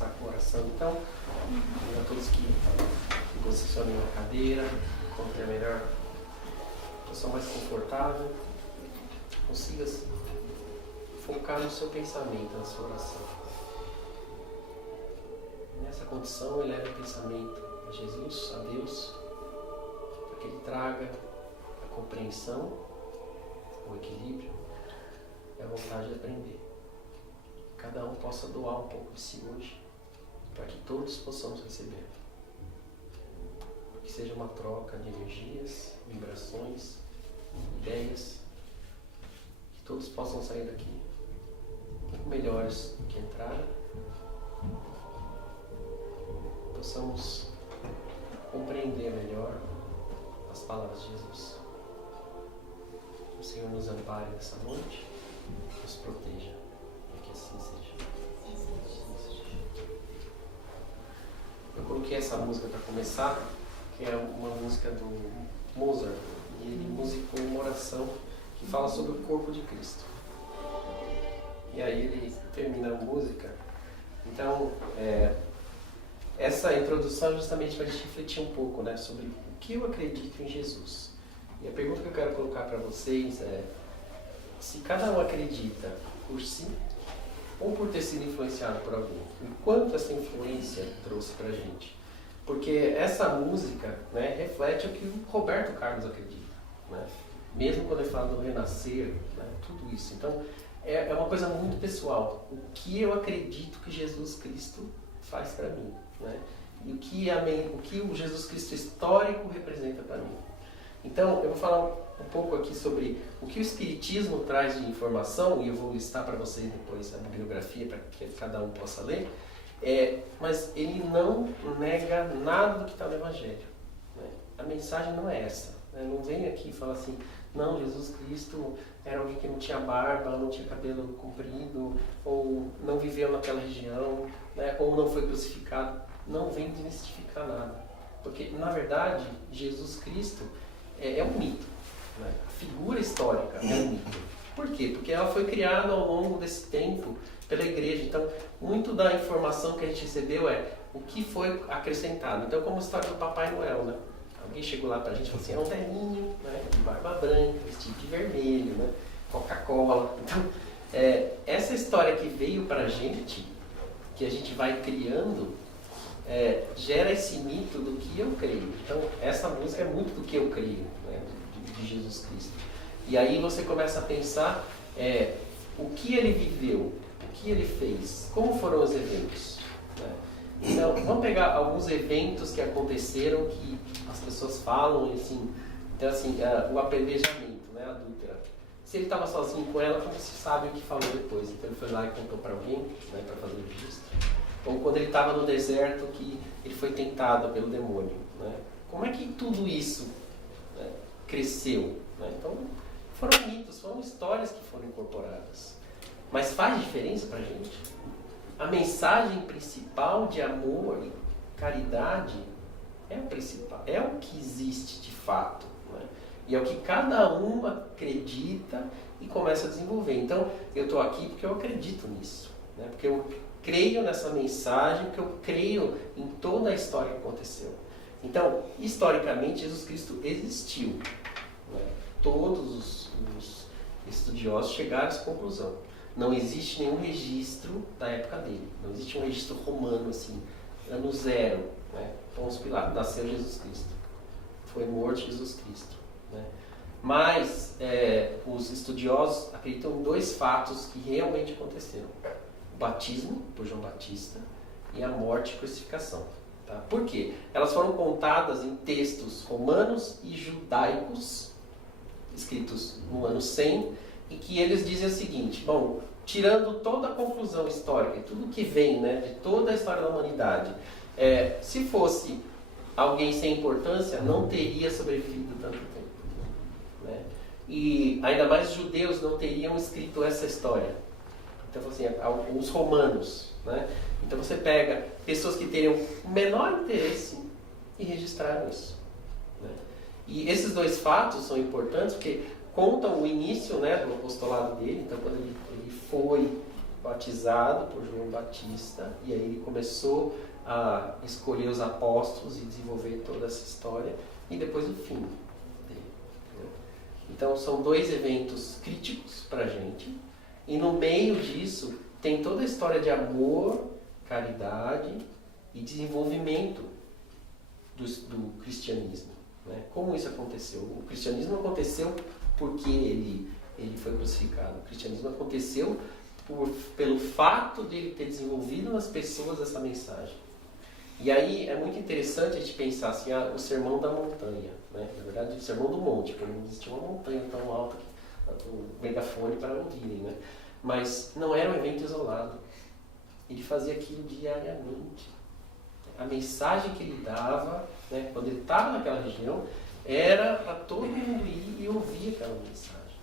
começar com oração, então. A todos que posicionem na cadeira, como é melhor, posição mais confortável, consiga focar no seu pensamento, na sua oração. Nessa condição, eleve o pensamento a Jesus, a Deus, para que Ele traga a compreensão, o equilíbrio e a vontade de aprender. Cada um possa doar um pouco de si hoje, para que todos possamos receber. Que seja uma troca de energias, vibrações, ideias, que todos possam sair daqui um pouco melhores do que entraram. Possamos compreender melhor as palavras de Jesus. Que o Senhor nos ampare nessa noite, nos proteja, e que assim seja. Eu coloquei essa música para começar, que é uma música do Mozart, e ele musicou uma oração que fala sobre o corpo de Cristo. E aí ele termina a música. Então, essa introdução é justamente para a gente refletir um pouco, né, sobre o que eu acredito em Jesus. E a pergunta que eu quero colocar para vocês é: se cada um acredita por si ou por ter sido influenciado por alguém, e quanto essa influência trouxe para a gente? Porque essa música, né, reflete o que o Roberto Carlos acredita, né? Mesmo quando ele fala do renascer, né, tudo isso. Então, é uma coisa muito pessoal. O que eu acredito que Jesus Cristo faz para mim, né? E o que o Jesus Cristo histórico representa para mim. Então, eu vou falar um pouco aqui sobre o que o Espiritismo traz de informação, e eu vou listar para vocês depois a bibliografia para que cada um possa ler, mas ele não nega nada do que está no Evangelho, né? A mensagem não é essa, né? Não vem aqui e fala assim: não, Jesus Cristo era alguém que não tinha barba, não tinha cabelo comprido, ou não viveu naquela região, né? Ou não foi crucificado. Não vem desmistificar nada, porque na verdade Jesus Cristo é um mito, né? A figura histórica é um mito. Por quê? Porque ela foi criada ao longo desse tempo pela igreja. Então, muito da informação que a gente recebeu é o que foi acrescentado. Então, como a história do Papai Noel, né? Alguém chegou lá pra gente e falou assim: é um velhinho, né, de barba branca, vestido de vermelho, né, Coca-Cola. Então, essa história que veio pra gente, que a gente vai criando, gera esse mito do que eu creio. Então, essa música é muito do que eu creio, né, de Jesus Cristo. E aí você começa a pensar o que ele viveu, o que ele fez, como foram os eventos, né? Então, vamos pegar alguns eventos que aconteceram que as pessoas falam, assim. Então, assim, o apedrejamento, né, a adúltera. Se ele estava sozinho com ela, como se sabe o que falou depois? Então, ele foi lá e contou para alguém, né, para fazer o registro. Ou quando ele estava no deserto, que ele foi tentado pelo demônio, né? Como é que tudo isso, né, cresceu, né? Então, foram mitos, foram histórias que foram incorporadas. Mas faz diferença para a gente? A mensagem principal de amor e caridade é o principal, é o que existe de fato, né? E é o que cada um acredita e começa a desenvolver. Então, eu estou aqui porque eu acredito nisso, né? Porque eu creio nessa mensagem, porque eu creio em toda a história que aconteceu. Então, historicamente, Jesus Cristo existiu, né? Todos os estudiosos chegaram a essa conclusão. Não existe nenhum registro da época dele. Não existe um registro romano, assim, ano zero, né? Pôncio Pilatos, nasceu Jesus Cristo. Foi morto Jesus Cristo, né? Mas os estudiosos acreditam em dois fatos que realmente aconteceram: o batismo por João Batista e a morte e crucificação. Tá? Por quê? Elas foram contadas em textos romanos e judaicos, escritos no ano 100, e que eles dizem o seguinte: bom, tirando toda a conclusão histórica e tudo que vem, né, de toda a história da humanidade, se fosse alguém sem importância, não teria sobrevivido tanto tempo, né? E ainda mais os judeus não teriam escrito essa história. Então, assim, os romanos, né? Então você pega pessoas que teriam o menor interesse e registraram isso, né? E esses dois fatos são importantes porque contam o início, né, do apostolado dele. Então, quando ele foi batizado por João Batista, e aí ele começou a escolher os apóstolos e desenvolver toda essa história, e depois o fim dele. Entendeu? Então são dois eventos críticos para a gente, e no meio disso tem toda a história de amor, caridade e desenvolvimento do cristianismo. Né? Como isso aconteceu? O cristianismo não aconteceu porque ele foi crucificado. O cristianismo aconteceu pelo fato de ele ter desenvolvido nas pessoas essa mensagem. E aí é muito interessante a gente pensar assim, o sermão da montanha. Né? Na verdade, o sermão do monte, porque não existia uma montanha tão alta que o megafone para ouvirem. Né? Mas não era um evento isolado. Ele fazia aquilo diariamente. A mensagem que ele dava, né, quando ele estava naquela região, era para todo mundo ir e ouvir aquela mensagem.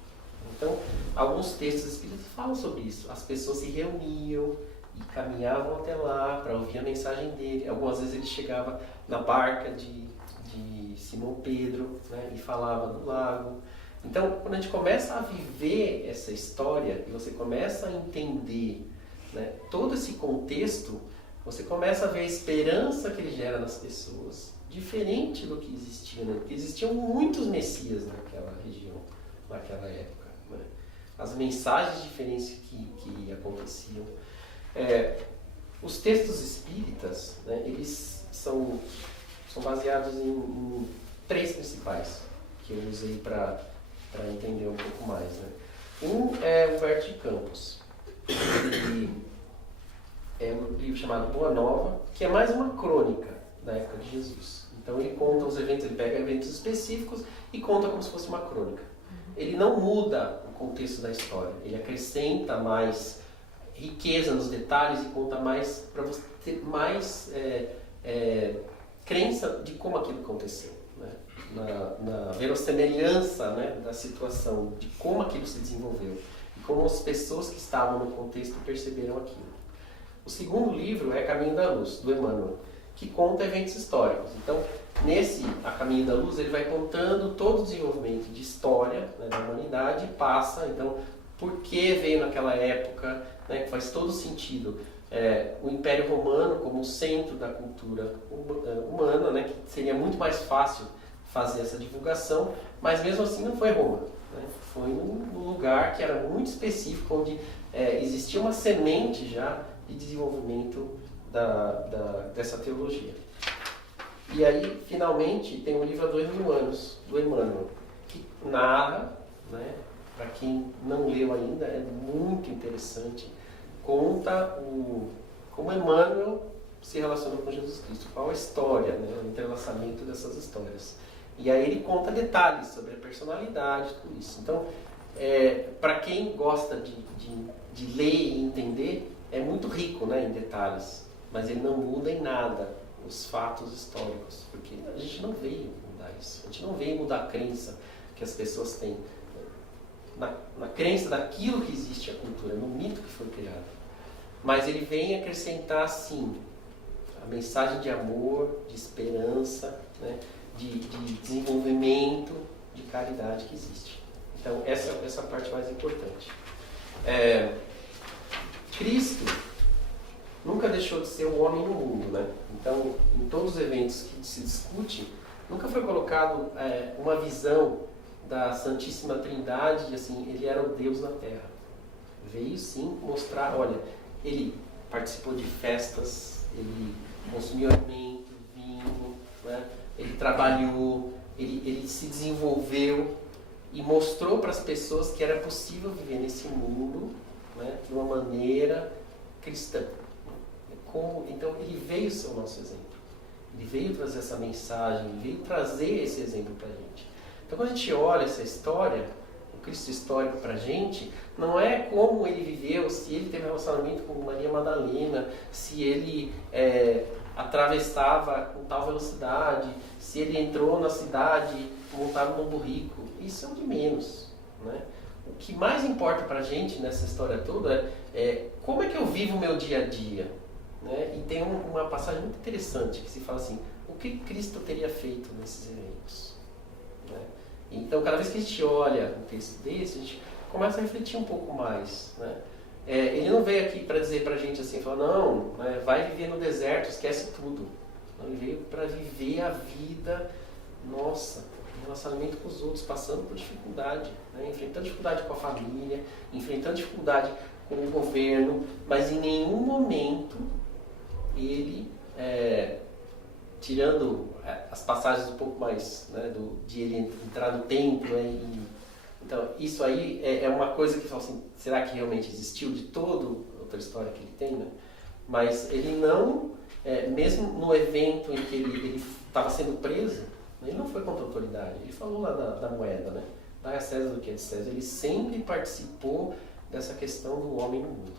Então, alguns textos espíritas falam sobre isso. As pessoas se reuniam e caminhavam até lá para ouvir a mensagem dele. Algumas vezes ele chegava na barca de Simão Pedro, né, e falava do lago. Então, quando a gente começa a viver essa história e você começa a entender, né, todo esse contexto, você começa a ver a esperança que ele gera nas pessoas, diferente do que existia, né? Porque existiam muitos messias naquela região, naquela época. Né? As mensagens diferentes que aconteciam. Os textos espíritas, né, eles são baseados em três principais, que eu usei para entender um pouco mais. Né? Um é Humberto de Campos. Ele é um livro chamado Boa Nova, que é mais uma crônica da época de Jesus. Então ele conta os eventos, ele pega eventos específicos e conta como se fosse uma crônica. Ele não muda o contexto da história, ele acrescenta mais riqueza nos detalhes e conta mais para você ter mais crença de como aquilo aconteceu, né? na verossemelhança, né, da situação, de como aquilo se desenvolveu e como as pessoas que estavam no contexto perceberam aquilo. O segundo livro é Caminho da Luz, do Emmanuel, que conta eventos históricos. Então, nesse A Caminho da Luz, ele vai contando todo o desenvolvimento de história, né, da humanidade e passa, então, por que veio naquela época, né, que faz todo sentido. O Império Romano como centro da cultura humana, né, que seria muito mais fácil fazer essa divulgação, mas mesmo assim não foi Roma. Né? Foi num lugar que era muito específico, onde existia uma semente já de desenvolvimento dessa teologia. E aí, finalmente, tem o livro Há 2000 anos, do Emmanuel, que narra, né, para quem não leu ainda, é muito interessante, conta como Emmanuel se relacionou com Jesus Cristo, qual a história, né, o entrelaçamento dessas histórias. E aí ele conta detalhes sobre a personalidade, tudo isso. Então, para quem gosta de ler e entender, é muito rico, né, em detalhes, mas ele não muda em nada os fatos históricos, porque a gente não veio mudar isso, a gente não veio mudar a crença que as pessoas têm, na crença daquilo que existe a cultura, no mito que foi criado. Mas ele vem acrescentar, sim, a mensagem de amor, de esperança, né, de desenvolvimento, de caridade que existe. Então, essa é a parte mais importante. Cristo nunca deixou de ser o homem no mundo, né? Então, em todos os eventos que se discute, nunca foi colocado uma visão da Santíssima Trindade, assim, ele era o Deus na Terra. Veio sim mostrar, olha, ele participou de festas, ele consumiu alimento, vinho, né? Ele trabalhou, ele se desenvolveu e mostrou para as pessoas que era possível viver nesse mundo, né, de uma maneira cristã. Então ele veio ser o nosso exemplo. Ele veio trazer essa mensagem, ele veio trazer esse exemplo para a gente. Então quando a gente olha essa história, o Cristo histórico para a gente, não é como ele viveu, se ele teve relacionamento com Maria Madalena, se ele atravessava com tal velocidade, se ele entrou na cidade montado num burrico. Isso é o de menos, né? O que mais importa para a gente nessa história toda é como é que eu vivo o meu dia a dia. Né? E tem uma passagem muito interessante que se fala assim, o que Cristo teria feito nesses eventos? Né? Então, cada vez que a gente olha um texto desse, a gente começa a refletir um pouco mais. Né? ele não veio aqui para dizer para a gente assim, falar, não, vai viver no deserto, esquece tudo. Não, ele veio para viver a vida nossa, em relacionamento com os outros, passando por dificuldade, né? Enfrentando dificuldade com a família, enfrentando dificuldade com o governo, mas em nenhum momento ele, tirando as passagens um pouco mais, né, de ele entrar no templo, então isso aí é uma coisa que fala assim, será que realmente existiu de toda outra história que ele tem, né? Mas ele não, mesmo no evento em que ele estava sendo preso, ele não foi contra a autoridade, ele falou lá da moeda, né? Dá a César do que é de César. Ele sempre participou dessa questão do homem no mundo.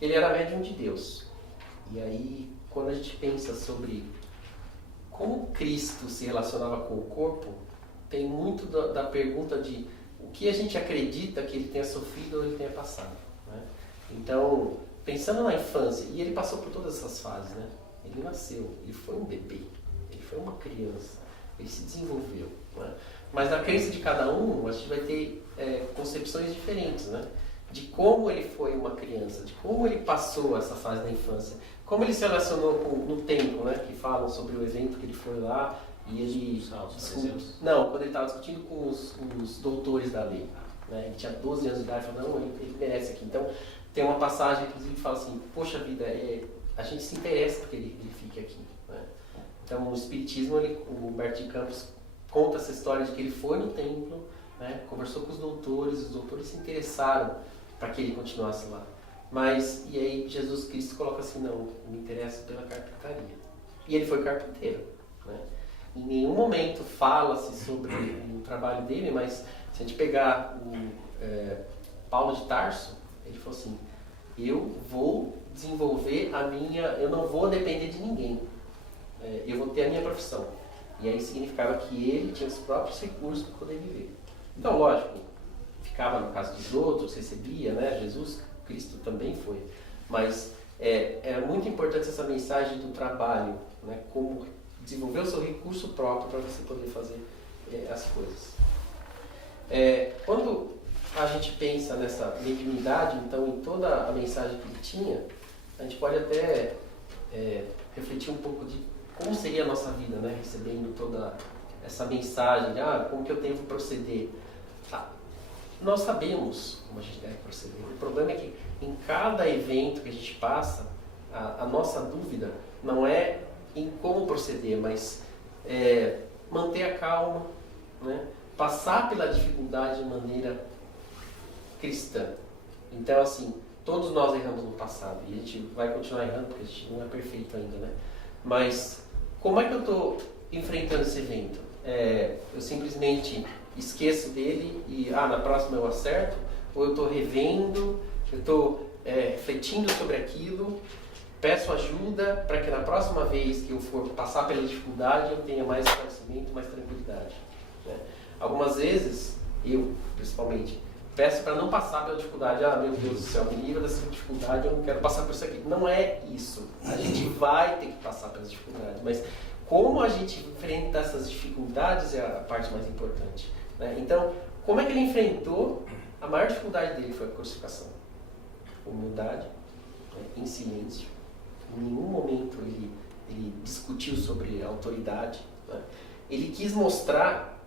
Ele era médium de Deus. E aí, quando a gente pensa sobre como Cristo se relacionava com o corpo, tem muito da pergunta de o que a gente acredita que ele tenha sofrido ou ele tenha passado, né? Então, pensando na infância, e ele passou por todas essas fases, né? Ele nasceu, ele foi um bebê, ele foi uma criança, ele se desenvolveu, né? Mas na crença de cada um, a gente vai ter concepções diferentes, né? De como ele foi uma criança, de como ele passou essa fase da infância, como ele se relacionou no templo, né? Que falam sobre o evento que ele foi lá e ele... Não, quando ele estava discutindo com os doutores da lei, né? Ele tinha 12 anos de idade e falou, não, ele merece aqui. Então, tem uma passagem, inclusive, que fala assim, poxa vida, a gente se interessa porque ele fique aqui, né? Então, o Espiritismo, o Humberto de Campos conta essa história de que ele foi no templo, né? Conversou com os doutores se interessaram para que ele continuasse lá. Mas, e aí Jesus Cristo coloca assim, não, me interessa pela carpintaria. E ele foi carpinteiro, né? Em nenhum momento fala-se sobre o trabalho dele, mas se a gente pegar Paulo de Tarso, ele falou assim, eu vou desenvolver eu não vou depender de ninguém, eu vou ter a minha profissão. E aí significava que ele tinha os próprios recursos para poder viver. Então, lógico, ficava no caso dos outros, recebia, né? Jesus Cristo também foi. Mas é muito importante essa mensagem do trabalho, né? Como desenvolver o seu recurso próprio para você poder fazer as coisas. Quando a gente pensa nessa mediunidade, então, em toda a mensagem que ele tinha, a gente pode até refletir um pouco de como seria a nossa vida, né? Recebendo toda essa mensagem, como que eu tenho que proceder. Nós sabemos como a gente deve proceder. O problema é que em cada evento que a gente passa, a nossa dúvida não é em como proceder, mas manter a calma, né? Passar pela dificuldade de maneira cristã. Então, assim, todos nós erramos no passado e a gente vai continuar errando porque a gente não é perfeito ainda, né? Mas como é que eu estou enfrentando esse evento? Eu simplesmente esqueço dele e na próxima eu acerto? Ou eu estou revendo, eu estou refletindo sobre aquilo, peço ajuda para que na próxima vez que eu for passar pela dificuldade eu tenha mais esclarecimento, mais tranquilidade, né? Algumas vezes, eu principalmente, peço para não passar pela dificuldade. Meu Deus do céu, me livra dessa dificuldade, eu não quero passar por isso aqui. Não é isso. A gente vai ter que passar pelas dificuldades, mas como a gente enfrenta essas dificuldades é a parte mais importante, né? Então, como é que ele enfrentou? A maior dificuldade dele foi a crucificação. Humildade, né? Em silêncio. Em nenhum momento ele discutiu sobre a autoridade, né? Ele quis mostrar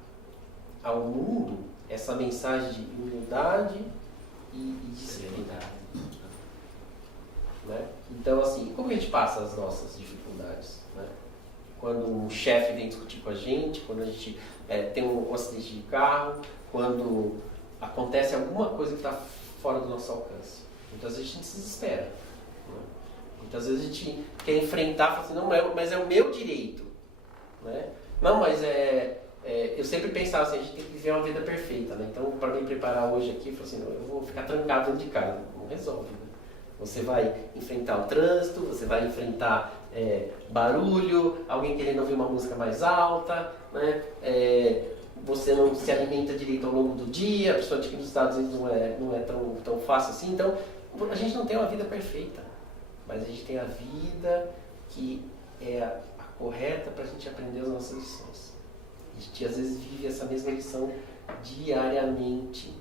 ao mundo essa mensagem de humildade e disciplina, né? Então, assim, como a gente passa as nossas dificuldades, né? Quando um chefe vem discutir com a gente, quando a gente tem um acidente de carro, quando acontece alguma coisa que está fora do nosso alcance. Muitas vezes a gente se desespera, né? Muitas vezes a gente quer enfrentar, fala assim, não, mas é o meu direito, né? Não, mas eu sempre pensava assim, a gente tem que viver uma vida perfeita, né? Então, para me preparar hoje aqui, eu falei assim, não, eu vou ficar trancado dentro de casa. Não resolve, né? Você vai enfrentar o trânsito, você vai enfrentar barulho, alguém querendo ouvir uma música mais alta, né? Você não se alimenta direito ao longo do dia, principalmente aqui nos Estados Unidos não é tão fácil assim. Então, a gente não tem uma vida perfeita, mas a gente tem a vida que é a correta para a gente aprender as nossas lições. A gente às vezes vive essa mesma lição diariamente.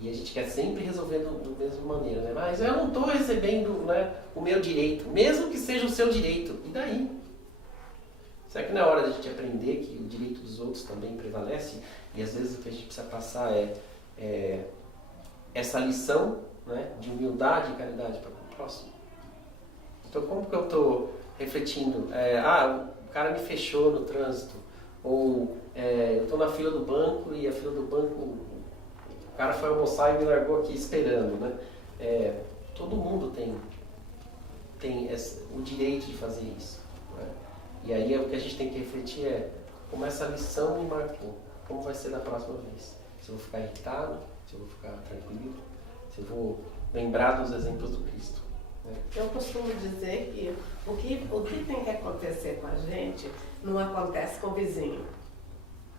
E a gente quer sempre resolvendo da mesma maneira, né? Mas eu não estou recebendo, né, o meu direito, mesmo que seja o seu direito. E daí? Será que não é hora de a gente aprender que o direito dos outros também prevalece? E às vezes o que a gente precisa passar é essa lição, né, de humildade e caridade para o próximo. Então como que eu estou refletindo? O cara me fechou no trânsito. Ou eu estou na fila do banco e a fila do banco, o cara foi almoçar e me largou aqui esperando, né? Todo mundo tem o direito de fazer isso, né? E aí o que a gente tem que refletir é como essa lição me marcou, como vai ser da próxima vez. Se eu vou ficar irritado, se eu vou ficar tranquilo, se eu vou lembrar dos exemplos do Cristo, né? Eu costumo dizer que o que tem que acontecer com a gente não acontece com o vizinho.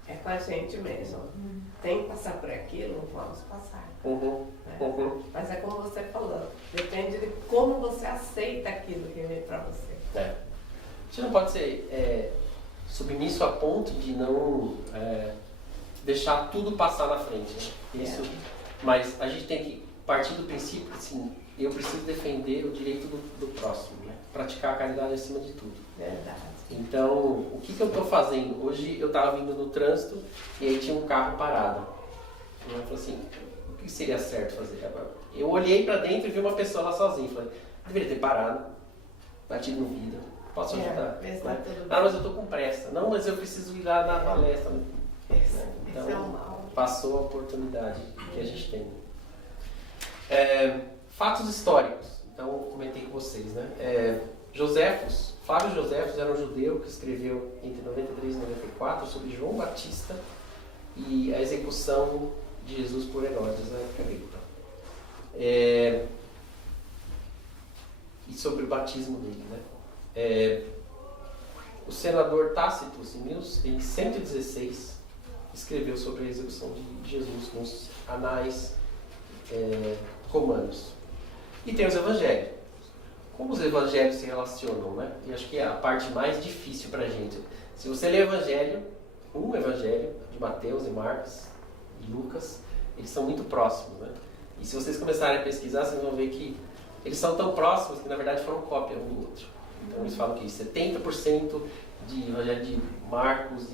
É com a gente mesmo. Tem que passar por aquilo, vamos passar. Mas é como você falou, depende de como você aceita aquilo que vem para você. A gente não pode ser submisso a ponto de não deixar tudo passar na frente, né? Isso, mas a gente tem que partir do princípio que, assim, eu preciso defender o direito do próximo, né? Praticar a caridade acima de tudo. Verdade. Então, o que eu estou fazendo? Hoje eu estava vindo no trânsito e aí tinha um carro parado. Eu falei assim, o que seria certo fazer? Eu olhei para dentro e vi uma pessoa lá sozinha. Falei, deveria ter parado, batido no vidro. Posso ajudar? Mas eu estou com pressa. Não, mas eu preciso ir lá na palestra. Então, esse é o mal. Passou a oportunidade que a gente tem. Fatos históricos. Então, eu comentei com vocês, né? Flávio Joséfos era um judeu que escreveu entre 93 e 94 sobre João Batista e a execução de Jesus por Herodes na época grega. E sobre o batismo dele, né? O senador Tácito, em 116, escreveu sobre a execução de Jesus nos anais romanos. E tem os evangelhos. Como os evangelhos se relacionam, né? E acho que é a parte mais difícil para a gente. Se você lê um evangelho de Mateus e Marcos e Lucas, eles são muito próximos, né? E se vocês começarem a pesquisar, vocês vão ver que eles são tão próximos que na verdade foram cópia um do outro. Então eles falam que 70% de evangelho de Marcos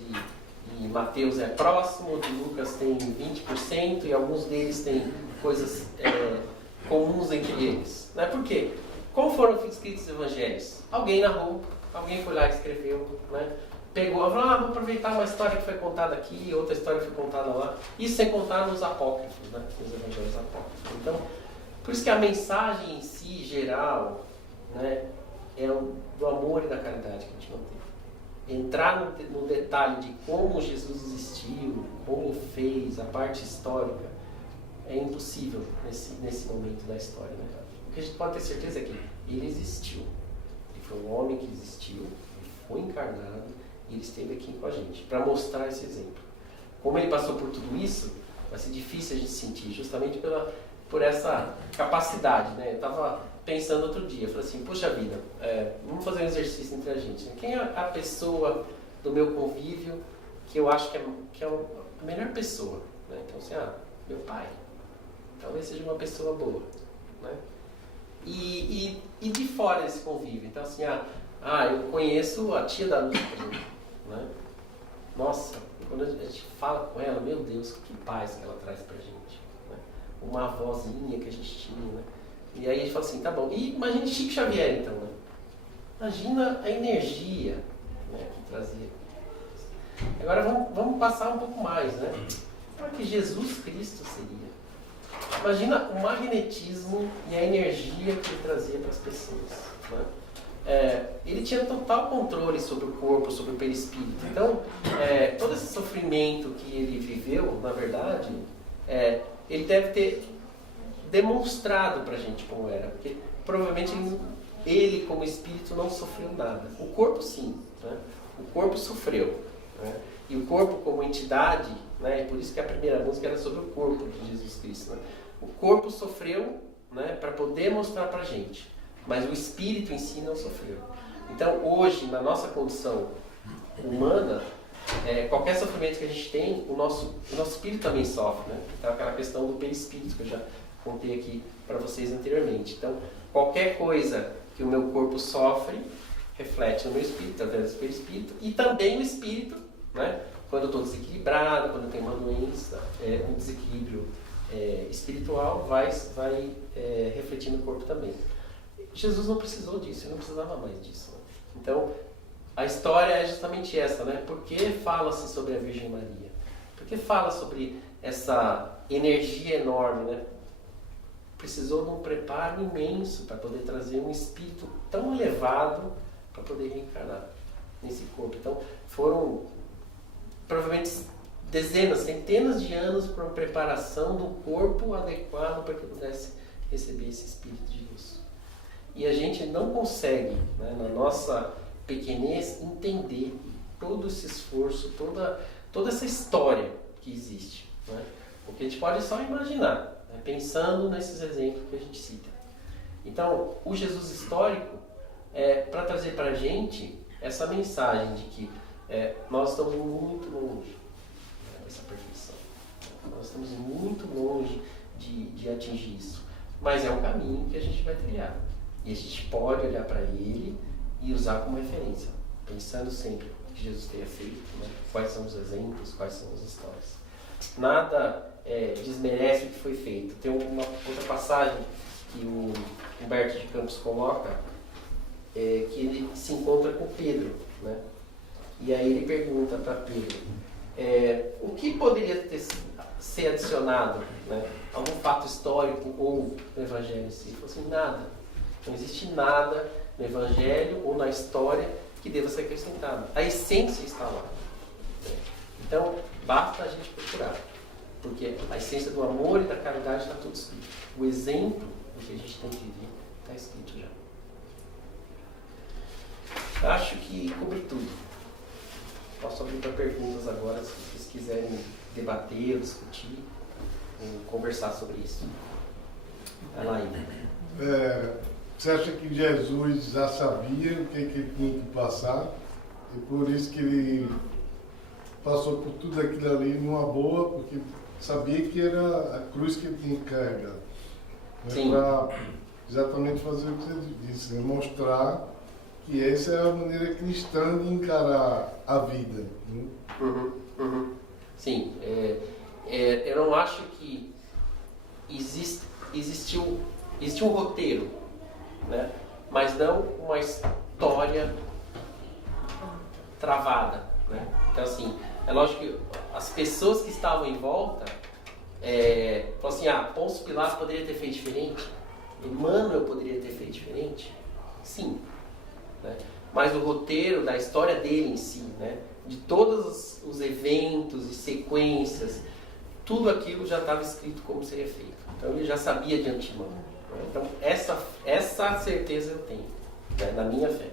e Mateus é próximo, de Lucas tem 20% e alguns deles têm coisas comuns entre eles. Né? Por quê? Como foram escritos os evangelhos? Alguém narrou, alguém foi lá e escreveu, né? Pegou, falou, vou aproveitar uma história que foi contada aqui, outra história que foi contada lá. Isso sem contar nos apócrifos, né? Nos evangelhos apócrifos. Então, por isso que a mensagem em si, geral, né, é do amor e da caridade que a gente mantém. Entrar no detalhe de como Jesus existiu, como fez, a parte histórica, é impossível nesse momento da história, né? O que a gente pode ter certeza é que ele existiu. Ele foi um homem que existiu, ele foi encarnado e ele esteve aqui com a gente para mostrar esse exemplo. Como ele passou por tudo isso, vai ser difícil a gente sentir, justamente por essa capacidade, né? Eu estava pensando outro dia, falei assim, puxa vida, vamos fazer um exercício entre a gente. Né? Quem é a pessoa do meu convívio que eu acho que é a melhor pessoa? Né? Então assim, meu pai. Talvez seja uma pessoa boa, né? E de fora desse convívio, então assim, eu conheço a tia da Luz, por exemplo, né? Nossa, quando a gente fala com ela, meu Deus, que paz que ela traz pra gente, né? Uma avózinha que a gente tinha, né? E aí a gente fala assim, tá bom, e imagine Chico Xavier então, né? Imagina a energia, né, que trazia. Agora vamos passar um pouco mais, né? Como é que Jesus Cristo seria? Imagina o magnetismo e a energia que ele trazia para as pessoas, né? Ele tinha total controle sobre o corpo, sobre o perispírito. Então, todo esse sofrimento que ele viveu, na verdade, ele deve ter demonstrado para a gente como era. Porque provavelmente ele como espírito não sofreu nada. O corpo sim, né? O corpo sofreu, né? E o corpo como entidade, né? Por isso que a primeira música era sobre o corpo de Jesus Cristo, né? O corpo sofreu, né, para poder mostrar para a gente, mas o espírito em si não sofreu. Então hoje, na nossa condição humana, Qualquer sofrimento que a gente tem, o nosso espírito também sofre, né? Então aquela questão do perispírito que eu já contei aqui para vocês anteriormente. Então, qualquer coisa que o meu corpo sofre, reflete no meu espírito, através do perispírito, e também o espírito, né? Quando eu estou desequilibrado, quando eu tenho uma doença, um desequilíbrio espiritual, vai refletir no corpo também. Jesus não precisou disso, ele não precisava mais disso. Né? Então, a história é justamente essa, né? Por que fala-se sobre a Virgem Maria? Por que fala sobre essa energia enorme, né? Precisou de um preparo imenso para poder trazer um espírito tão elevado para poder reencarnar nesse corpo. Então, foram provavelmente dezenas, centenas de anos para uma preparação do corpo adequado para que pudesse receber esse espírito de luz. E a gente não consegue, né, na nossa pequenez, entender todo esse esforço, toda essa história que existe. Né? Porque a gente pode só imaginar, né, pensando nesses exemplos que a gente cita. Então, o Jesus histórico é para trazer para a gente essa mensagem de que nós estamos muito longe dessa perfeição. Nós estamos muito longe de atingir isso. Mas é um caminho que a gente vai trilhar. E a gente pode olhar para ele e usar como referência, pensando sempre o que Jesus tenha feito, né? Quais são os exemplos, quais são as histórias. Nada desmerece o que foi feito. Tem uma outra passagem que o Humberto de Campos coloca, que ele se encontra com Pedro, né? E aí ele pergunta para Pedro, o que poderia ser adicionado, né? Algum fato histórico ou no Evangelho em si? Ele falou assim, nada. Não existe nada no Evangelho ou na história que deva ser acrescentado. A essência está lá. Então, basta a gente procurar. Porque a essência do amor e da caridade está tudo escrito. O exemplo do que a gente tem que viver está escrito já. Acho que cobri tudo. Posso abrir para perguntas agora, se vocês quiserem debater, ou discutir, ou conversar sobre isso. Vai lá, Ida. Você acha que Jesus já sabia o que ele tinha que passar e por isso que ele passou por tudo aquilo ali numa boa, porque sabia que era a cruz que ele tinha que carregar, né? Para exatamente fazer o que você disse, né? Mostrar que essa é a maneira cristã de encarar a vida, né? Sim, eu não acho que existe um roteiro, né? Mas não uma história travada, né? Então assim, é lógico que as pessoas que estavam em volta falaram assim, Pôncio Pilatos poderia ter feito diferente, Emmanuel poderia ter feito diferente, sim, né? Mas o roteiro da história dele em si, né? De todos os eventos e sequências, tudo aquilo já estava escrito como seria feito. Então ele já sabia de antemão. Né? Então essa certeza eu tenho, né? Na minha fé.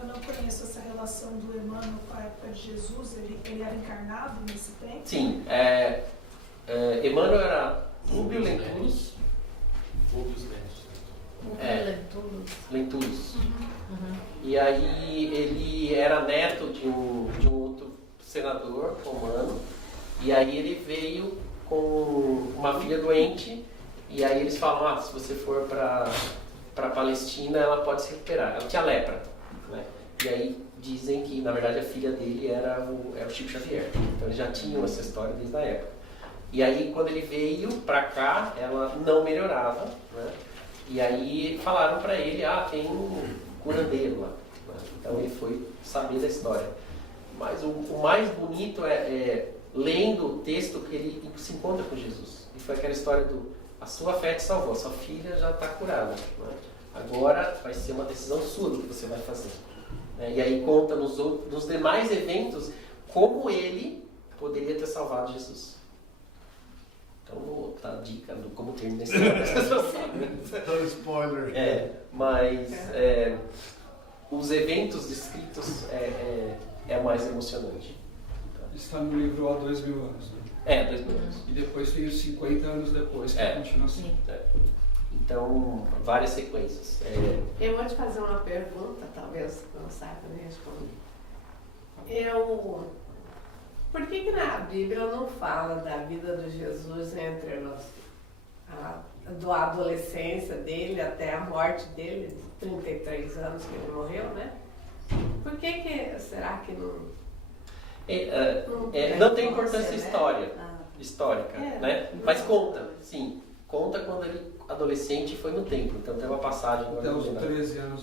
Eu não conheço essa relação do Emmanuel com a época de Jesus. Ele era encarnado nesse tempo? Sim. Emmanuel era Públio Lentulus. Lentulus. E aí ele era neto de um outro senador romano. E aí ele veio com uma filha doente. E aí eles falam, se você for para a Palestina, ela pode se recuperar. Ela tinha lepra, né? E aí dizem que, na verdade, a filha dele era o Chico Xavier. Então eles já tinham essa história desde a época. E aí, quando ele veio para cá, ela não melhorava, né? E aí falaram para ele, tem um curandeiro lá. Né? Então ele foi saber da história. Mas o mais bonito é lendo o texto que ele se encontra com Jesus. E foi aquela história a sua fé te salvou, a sua filha já está curada. Né? Agora vai ser uma decisão sua do que você vai fazer. Né? E aí conta nos demais eventos como ele poderia ter salvado Jesus. Então vou dar a dica do como termina a história. Spoiler. Mas os eventos descritos é mais emocionante. Está no livro há 2000 anos, né? 2000 anos. E depois tem os 50 anos depois, que continua assim. Então, várias sequências. Eu vou te fazer uma pergunta, talvez não saiba me responder. Por que na Bíblia não fala da vida de Jesus entre da adolescência dele até a morte dele, de 33 anos que ele morreu, né? Por que será que não... Não tem importância histórica, né? Mas conta, sim. Conta quando ele, adolescente, foi no templo. Então tem uma passagem... Até os 13 anos.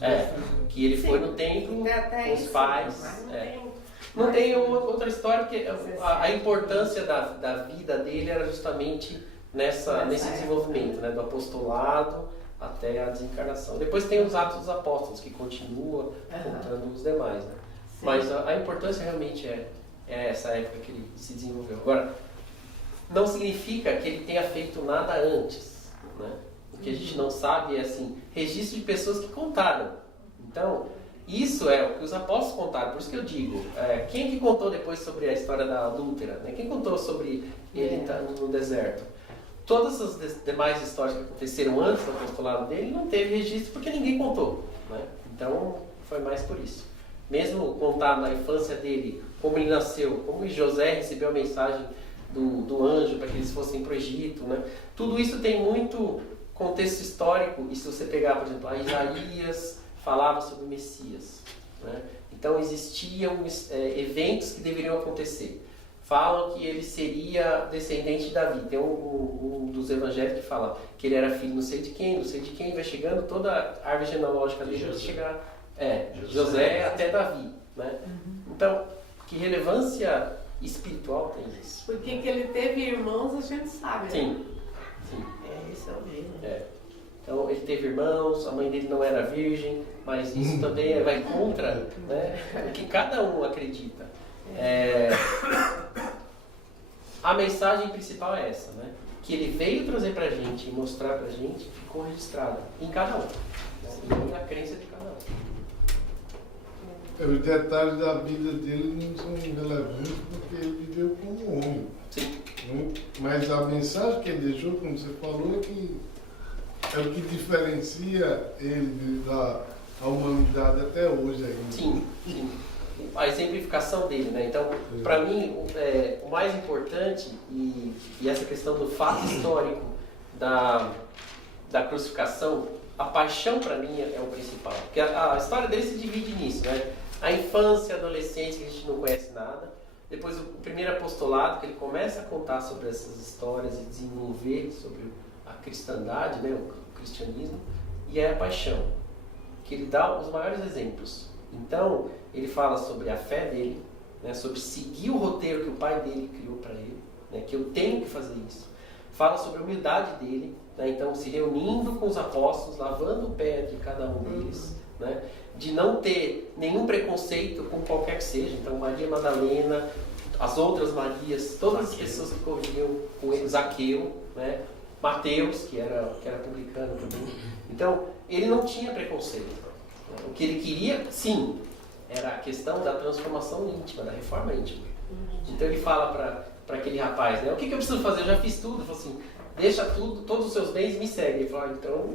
Que ele foi no templo com os pais. Não tem outra história, porque a importância da vida dele era justamente nesse desenvolvimento, né? Do apostolado até a desencarnação. Depois tem os Atos dos Apóstolos, que continua contando os demais, né? Mas a importância realmente é essa época que ele se desenvolveu. Agora, não significa que ele tenha feito nada antes, né? O que a gente não sabe é, assim, registro de pessoas que contaram. Então, isso é o que os apóstolos contaram. Por isso que eu digo, quem que contou depois sobre a história da adúltera? Né? Quem contou sobre ele estar no deserto? Todas as demais histórias que aconteceram antes do apostolado dele não teve registro porque ninguém contou, né? Então, foi mais por isso. Mesmo contar na infância dele, como ele nasceu, como José recebeu a mensagem do anjo para que eles fossem para o Egito, né? Tudo isso tem muito contexto histórico. E se você pegar, por exemplo, a Isaías falava sobre o Messias, né? Então existiam eventos que deveriam acontecer. Falam que ele seria descendente de Davi. Tem um dos evangelhos que fala que ele era filho não sei de quem, vai chegando toda a árvore genealógica dele vai chegar José até Davi, né? Então, que relevância espiritual tem isso? Porque que ele teve irmãos, a gente sabe, né? Sim. Isso eu vi. Então, ele teve irmãos, a mãe dele não era virgem, mas isso também vai contra, né, o que cada um acredita. A mensagem principal é essa, né? Que ele veio trazer pra gente e mostrar pra gente, ficou registrado em cada um, né? E a crença de cada um. Os detalhes da vida dele não são relevantes porque ele viveu como homem. Sim. Mas a mensagem que ele deixou, como você falou, é o que diferencia ele da humanidade até hoje ainda. Sim. A exemplificação dele, né? Então, para mim, o mais importante, e essa questão do fato histórico da crucificação, a paixão para mim é o principal. Porque a história dele se divide nisso, né? A infância, a adolescência, que a gente não conhece nada. Depois o primeiro apostolado, que ele começa a contar sobre essas histórias e desenvolver sobre a cristandade, né? O cristianismo. E a paixão, que ele dá os maiores exemplos. Então, ele fala sobre a fé dele, né, sobre seguir o roteiro que o pai dele criou para ele, né, que eu tenho que fazer isso. Fala sobre a humildade dele, né, então se reunindo com os apóstolos, lavando o pé de cada um deles, né, de não ter nenhum preconceito com qualquer que seja. Então, Maria Madalena, as outras Marias, todas as pessoas que corriam com ele, Zaqueu, né, Mateus, que era publicano também. Então, ele não tinha preconceito. O que ele queria, sim, era a questão da transformação íntima, da reforma íntima. Então ele fala para aquele rapaz, né, o que eu preciso fazer? Eu já fiz tudo. Ele falou assim, deixa tudo, todos os seus bens e me segue. Ele falou, então eu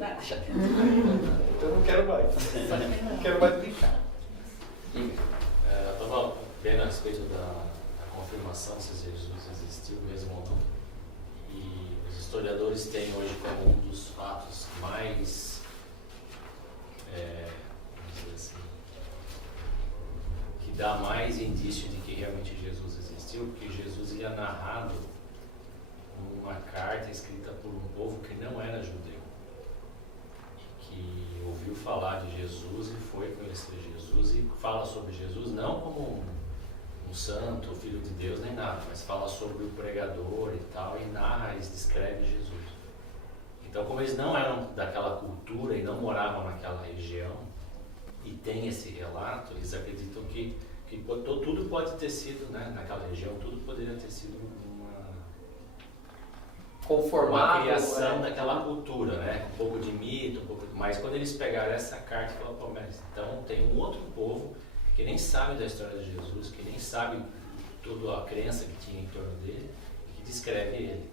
não quero mais. Não quero mais brincar. Eu estava vendo a respeito da confirmação se Jesus existiu mesmo ou não. E os historiadores têm hoje como um dos fatos mais... que dá mais indício de que realmente Jesus existiu, porque Jesus ele é narrado numa carta escrita por um povo que não era judeu, que ouviu falar de Jesus e foi conhecer Jesus e fala sobre Jesus não como um santo, filho de Deus, nem nada, mas fala sobre o pregador e tal, e narra, eles descrevem Jesus. Então, como eles não eram daquela cultura e não moravam naquela região, e tem esse relato, eles acreditam que tudo pode ter sido, né, naquela região, tudo poderia ter sido uma criação daquela cultura, né? Um pouco de mito, mas quando eles pegaram essa carta, falaram, pô, mas então tem um outro povo que nem sabe da história de Jesus, que nem sabe toda a crença que tinha em torno dele, e que descreve ele.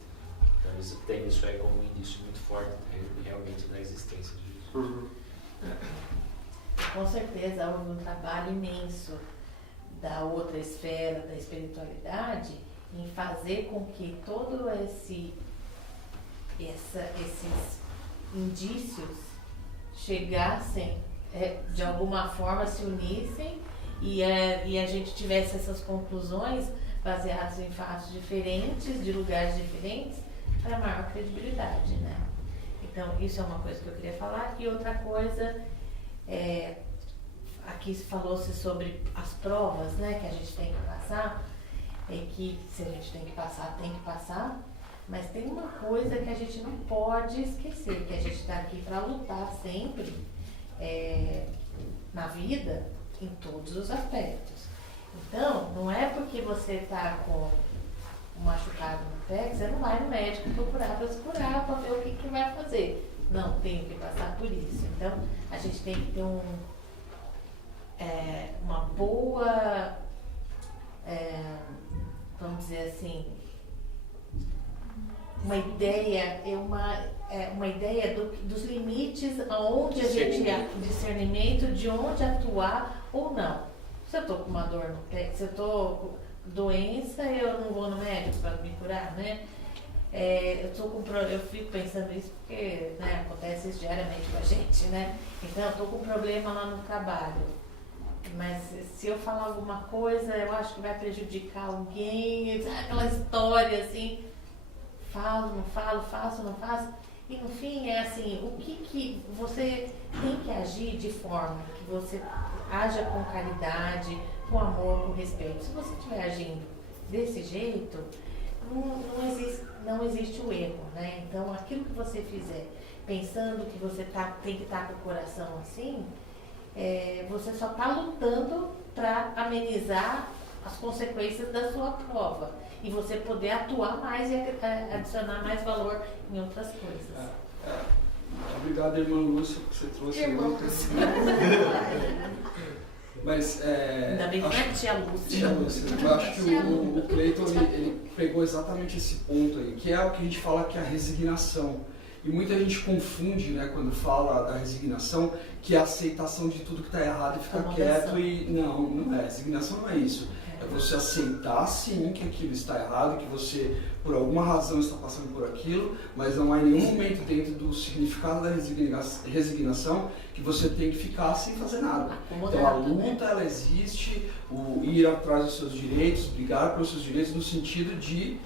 Então eles têm isso aí como um indício muito forte realmente da existência de Jesus. Com certeza houve um trabalho imenso da outra esfera da espiritualidade em fazer com que todos esses indícios chegassem, de alguma forma se unissem e a gente tivesse essas conclusões baseadas em fatos diferentes, de lugares diferentes, para maior credibilidade, né? Então, isso é uma coisa que eu queria falar. E outra coisa, aqui falou-se sobre as provas, né, que a gente tem que passar, que se a gente tem que passar, mas tem uma coisa que a gente não pode esquecer, que a gente está aqui para lutar sempre na vida, em todos os aspectos. Então, não é porque você está com um machucado no pé que você não vai no médico procurar para se curar, para ver o que vai fazer. Não, tem que passar por isso. Então, a gente tem que ter uma boa, vamos dizer assim, uma ideia dos limites, aonde a gente discernimento de onde atuar ou não. Se eu estou com uma dor no pé, se eu estou com doença, eu não vou no médico para me curar, né? Eu fico pensando isso porque, né, acontece isso diariamente com a gente, né? Então eu estou com um problema lá no trabalho, mas se eu falar alguma coisa, eu acho que vai prejudicar alguém, aquela história assim, falo, não falo, faço, não faço. E no fim é assim, o que você tem que agir de forma que você haja com caridade, com amor, com respeito. Se você estiver agindo desse jeito, não existe o erro, né? Então, aquilo que você fizer, pensando que você tem que estar com o coração assim, você só está lutando para amenizar as consequências da sua prova e você poder atuar mais e adicionar mais valor em outras coisas. Obrigado, irmã Lúcia, por você trouxe. Mas, ainda bem que não é tia Lúcia. Eu acho que o Cleiton ele pegou exatamente esse ponto aí, que é o que a gente fala que é a resignação. E muita gente confunde, né, quando fala da resignação, que é a aceitação de tudo que está errado e ficar quieto e... Não é. Resignação não é isso. É você aceitar, sim, que aquilo está errado, que você, por alguma razão, está passando por aquilo, mas não há nenhum momento dentro do significado da resignação que você tem que ficar sem fazer nada. Então, a luta, ela existe, o ir atrás dos seus direitos, brigar pelos seus direitos, no sentido de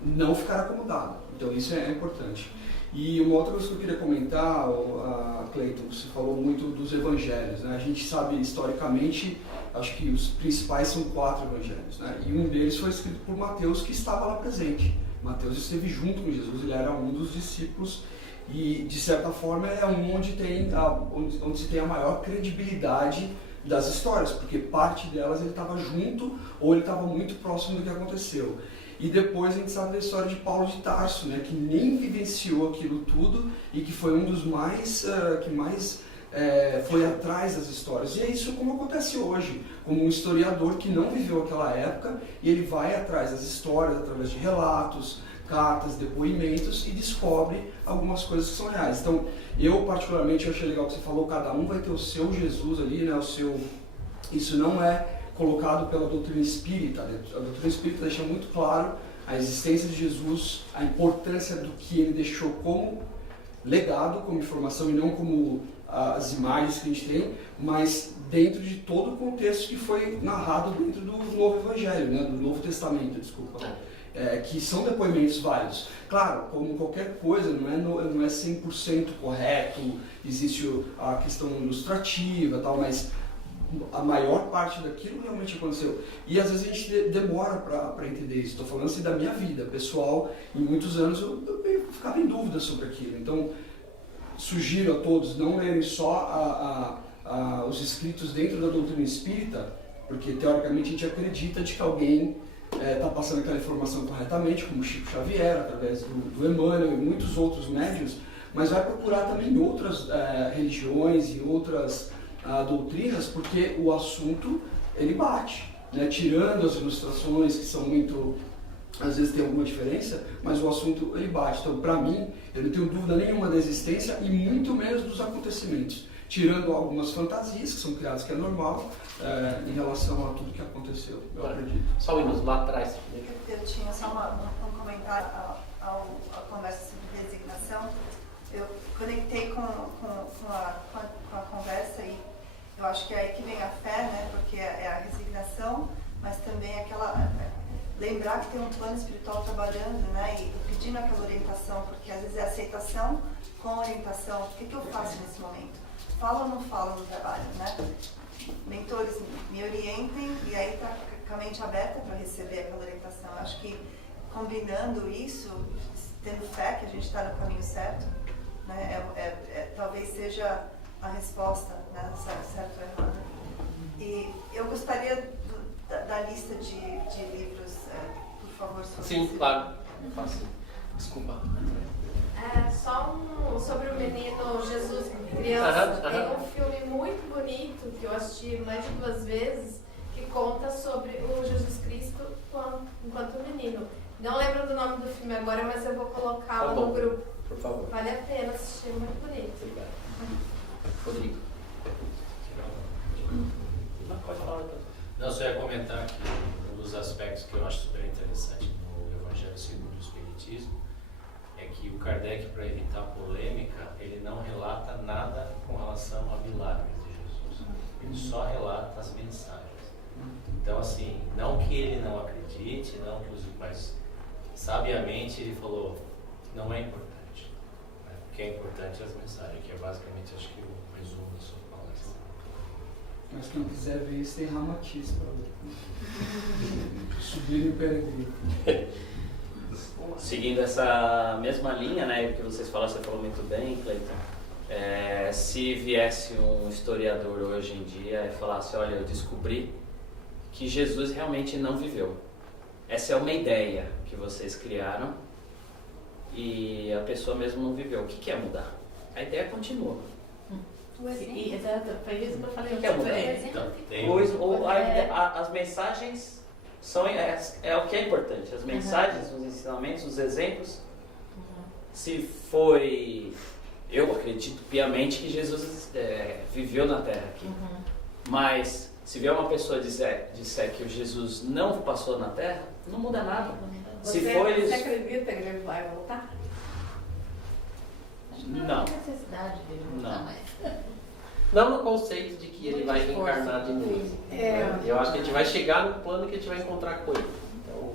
não ficar acomodado. Então, isso é importante. E uma outra coisa que eu queria comentar, Cleiton, você falou muito dos evangelhos, né? A gente sabe historicamente, acho que os principais são 4 evangelhos, né? E um deles foi escrito por Mateus, que estava lá presente. Mateus esteve junto com Jesus, ele era um dos discípulos e, de certa forma, é onde se tem a maior credibilidade das histórias, porque parte delas ele estava junto ou ele estava muito próximo do que aconteceu. E depois a gente sabe da história de Paulo de Tarso, né, que nem vivenciou aquilo tudo e que foi um dos que mais foi atrás das histórias. E é isso como acontece hoje, como um historiador que não viveu aquela época e ele vai atrás das histórias através de relatos, cartas, depoimentos e descobre algumas coisas que são reais. Então, eu particularmente achei legal que você falou, cada um vai ter o seu Jesus ali, né, isso não é colocado pela doutrina espírita. A doutrina espírita deixa muito claro a existência de Jesus, a importância do que ele deixou como legado, como informação e não como as imagens que a gente tem, mas dentro de todo o contexto que foi narrado dentro do Novo Evangelho, né, do Novo Testamento, desculpa, que são depoimentos válidos. Claro, como qualquer coisa, não é 100% correto, existe a questão ilustrativa, tal, mas a maior parte daquilo realmente aconteceu. E às vezes a gente demora para entender isso. Estou falando assim da minha vida pessoal. Em muitos anos eu ficava em dúvida sobre aquilo. Então, sugiro a todos não lerem só os escritos dentro da doutrina espírita, porque teoricamente a gente acredita de que alguém está passando aquela informação corretamente, como Chico Xavier, através do Emmanuel e muitos outros médiuns, mas vai procurar também em outras religiões e outras doutrinas, porque o assunto ele bate, né? Tirando as ilustrações que são muito, às vezes tem alguma diferença, mas o assunto ele bate. Então, para mim, eu não tenho dúvida nenhuma da existência e muito menos dos acontecimentos. tirando algumas fantasias que são criadas, que é normal, em relação a tudo que aconteceu, eu acredito. Só um minuto, lá atrás. Eu tinha só um comentário à conversa sobre resignação. Eu conectei com a conversa e eu acho que é aí que vem a fé, né? Porque é a resignação, mas também lembrar que tem um plano espiritual trabalhando, né? E pedindo aquela orientação, porque às vezes é aceitação com orientação. O que eu faço nesse momento? Falo ou não falo no trabalho, né? Mentores me orientem e aí tá com a mente aberta para receber aquela orientação. Eu acho que combinando isso, tendo fé que a gente está no caminho certo, né? Talvez seja a resposta, né? Certo ou errado. E eu gostaria da lista de livros, por favor. Sim, claro. Faço. Desculpa. Só sobre o menino Jesus criança. Tem um filme muito bonito que eu assisti mais de 2 vezes que conta sobre o Jesus Cristo enquanto menino. Não lembro do nome do filme agora, mas eu vou colocá-lo no grupo. Por favor. Vale a pena assistir, muito bonito. Obrigado. Rodrigo. Pode falar. Não, só ia comentar que um dos aspectos que eu acho super interessante no Evangelho segundo o Espiritismo é que o Kardec, para evitar polêmica, ele não relata nada com relação a milagres de Jesus. Ele só relata as mensagens. Então, assim, não que ele não acredite, não que mas sabiamente ele falou, não é importante. Né? O que é importante é as mensagens, que é basicamente, acho que o resumo da sua palestra. Mas quem quiser ver isso, tem Ramatiz para ver. Subir em peregrino. Seguindo essa mesma linha, né, que você falou muito bem, Cleiton, se viesse um historiador hoje em dia e falasse, olha, eu descobri que Jesus realmente não viveu. Essa é uma ideia que vocês criaram e a pessoa mesmo não viveu. O que é mudar? A ideia continua. Exato, foi isso que eu falei. O que é mudar? As mensagens são o que é importante. As mensagens, os ensinamentos, os exemplos. Se foi... Eu acredito piamente que Jesus viveu na Terra aqui. Mas se vier uma pessoa disser que o Jesus não passou na Terra, não muda nada. Você acredita que ele vai voltar? Não. Tem necessidade dele voltar mais. Não no conceito de que ele vai reencarnar de novo. Eu acho que a gente vai chegar no plano que a gente vai encontrar com ele. Então,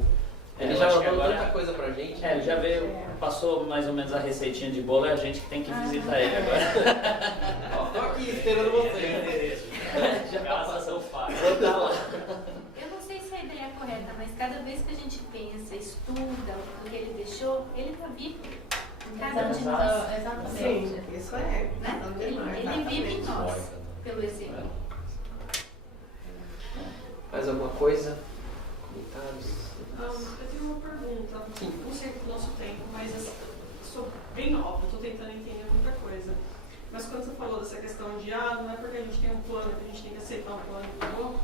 ele já mandou tanta coisa pra gente. Ele já veio, passou mais ou menos a receitinha de bolo, é a gente que tem que visitar ele agora. Tô aqui esperando você. Casa são fáceis. Eu não sei se a ideia é correta, mas cada vez que a gente pensa, estuda o que ele deixou, ele está vivo. Cada um de nós. Exatamente. Sim, isso é. Né? Ele vive em nós, pelo exemplo. Mais alguma coisa? Comentários? Eu tenho uma pergunta. Sim. Não sei do nosso tempo, mas eu sou bem nova, estou tentando entender muita coisa. Mas quando você falou dessa questão de não é porque a gente tem um plano que a gente tem que aceitar um plano que acabou,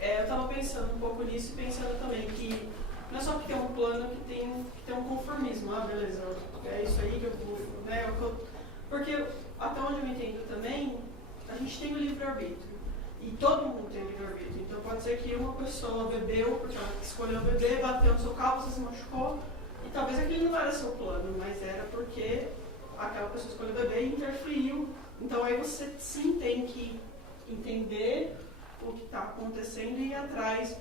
eu estava pensando um pouco nisso e pensando também que não é só que tem um plano que tem um conformismo. Beleza, é isso aí que eu vou, né? Porque até onde eu entendo também, a gente tem o livre-arbítrio. E todo mundo tem o livre-arbítrio. Então pode ser que uma pessoa bebeu, porque ela escolheu beber, bateu no seu carro, você se machucou, e talvez aquele não era seu plano, mas era porque aquela pessoa escolheu beber e interferiu. Então aí você sim tem que entender o que está acontecendo e ir atrás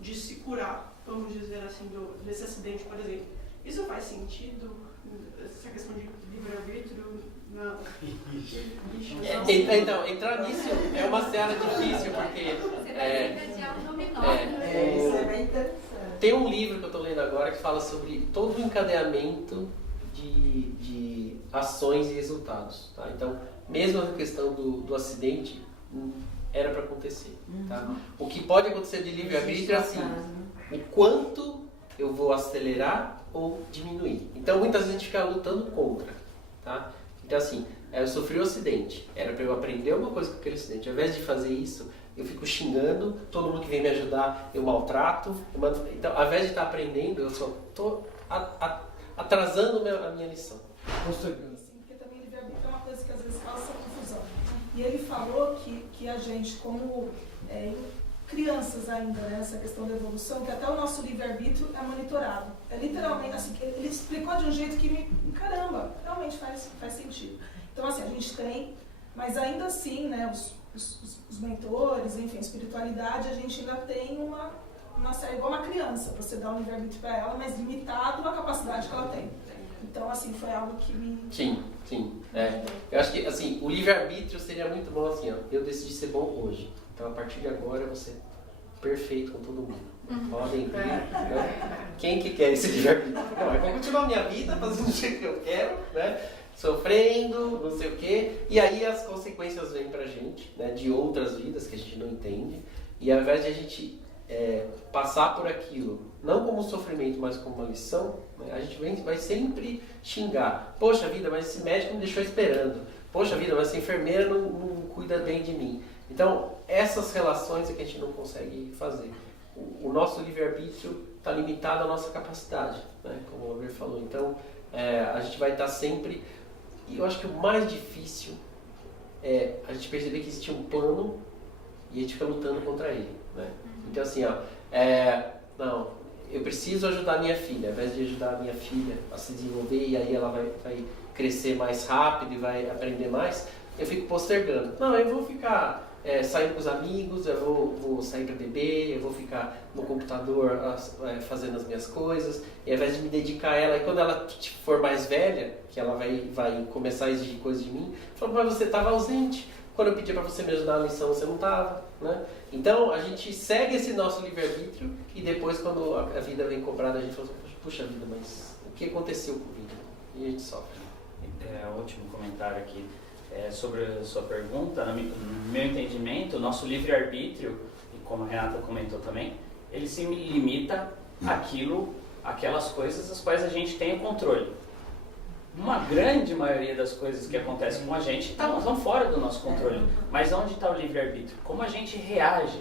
de se curar, vamos dizer assim, desse acidente, por exemplo. Isso faz sentido? Essa questão de livre-arbítrio? Não. Então, entrar nisso é uma seara difícil, porque... Você vai desencadear um dominó. Isso é bem interessante. Tem um livro que eu estou lendo agora que fala sobre todo o encadeamento de ações e resultados. Tá? Então, mesmo a questão do acidente, era para acontecer. Tá? O que pode acontecer de livre-arbítrio é assim, o quanto eu vou acelerar ou diminuir. Então, muitas vezes a gente fica lutando contra. Tá? Então, assim, eu sofri um acidente, era para eu aprender uma coisa com aquele acidente. Ao invés de fazer isso, eu fico xingando, todo mundo que vem me ajudar eu maltrato. Então, ao invés de estar aprendendo, eu só estou atrasando a minha lição. Sim, porque também livre-arbítrio é uma coisa que às vezes passa E ele falou que a gente, como crianças ainda, né, nessa questão da evolução, que até o nosso livre-arbítrio é monitorado. É literalmente, assim, ele explicou de um jeito que caramba, realmente faz sentido. Então, assim, a gente tem, mas ainda assim, né, os mentores, enfim, a espiritualidade, a gente ainda tem uma série, igual uma criança, você dá um livre-arbítrio para ela, mas limitado na capacidade que ela tem. Então, assim, foi algo que me... Sim. Eu acho que, assim, o livre-arbítrio seria muito bom assim, ó, eu decidi ser bom hoje. Então, a partir de agora, eu vou ser perfeito com todo mundo. Podem vir, né? Quem que quer esse livre-arbítrio? Não, eu vou continuar a minha vida, fazendo o jeito que eu quero, né? Sofrendo, não sei o quê. E aí as consequências vêm pra gente, né? De outras vidas que a gente não entende. E ao invés de a gente passar por aquilo, não como sofrimento, mas como uma lição, né? A gente vai sempre xingar. Poxa vida, mas esse médico me deixou esperando. Poxa vida, mas essa enfermeira não cuida bem de mim. Então, essas relações é que a gente não consegue fazer. O nosso livre-arbítrio está limitado à nossa capacidade, né? Como o Albert falou. Então, a gente vai estar sempre... E eu acho que o mais difícil é a gente perceber que existe um plano e a gente fica lutando contra ele, né? Então, assim, ó, não, eu preciso ajudar a minha filha, ao invés de ajudar a minha filha a se desenvolver e aí ela vai crescer mais rápido e vai aprender mais, eu fico postergando. Não, eu vou ficar saindo com os amigos, eu vou sair para beber, eu vou ficar no computador fazendo as minhas coisas, e ao invés de me dedicar a ela, e quando ela for mais velha, que ela vai começar a exigir coisas de mim, eu falo, mas você estava ausente. Quando eu pedi para você me ajudar na lição, você não estava, né? Então, a gente segue esse nosso livre-arbítrio e depois, quando a vida vem cobrada, a gente fala, puxa vida, mas o que aconteceu comigo? E a gente sofre. O último comentário aqui sobre a sua pergunta. No meu entendimento, o nosso livre-arbítrio, e como a Renata comentou também, ele se limita àquelas coisas as quais a gente tem o controle. Uma grande maioria das coisas que acontecem com a gente estão fora do nosso controle. Mas onde está o livre-arbítrio? Como a gente reage?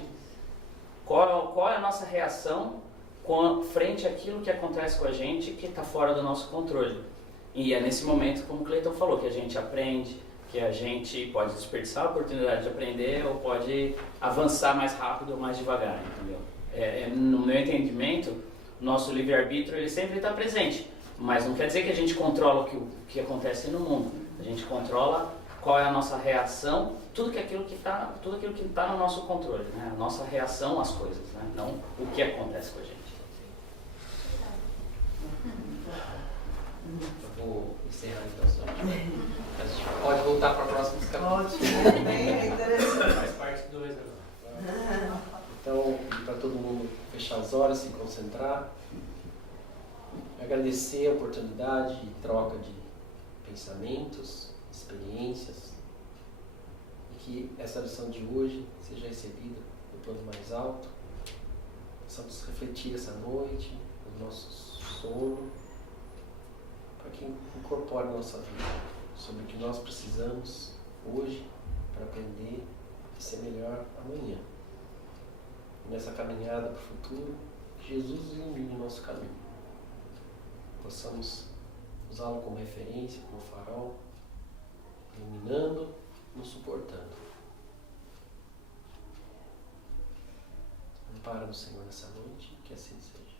Qual é a nossa reação frente àquilo que acontece com a gente que está fora do nosso controle? E é nesse momento, como o Cleiton falou, que a gente aprende, que a gente pode desperdiçar a oportunidade de aprender ou pode avançar mais rápido ou mais devagar, entendeu? No meu entendimento, o nosso livre-arbítrio ele sempre está presente. Mas não quer dizer que a gente controla o que acontece no mundo. A gente controla qual é a nossa reação, tudo aquilo que está no nosso controle, né? A nossa reação às coisas, né? Não o que acontece com a gente. Eu vou encerrar então só. A gente pode voltar para o próximo capítulo. Ótimo, bem interessante. Faz parte 2 agora. Então, para todo mundo fechar as horas, se concentrar. Agradecer a oportunidade de troca de pensamentos, experiências, e que essa lição de hoje seja recebida no plano mais alto. Possamos refletir essa noite, no nosso sono, para que incorpore na nossa vida sobre o que nós precisamos hoje para aprender e ser melhor amanhã. E nessa caminhada para o futuro, Jesus ilumine o nosso caminho. Possamos usá-lo como referência, como farol, iluminando, nos suportando. Ampara no Senhor nessa noite, que assim seja.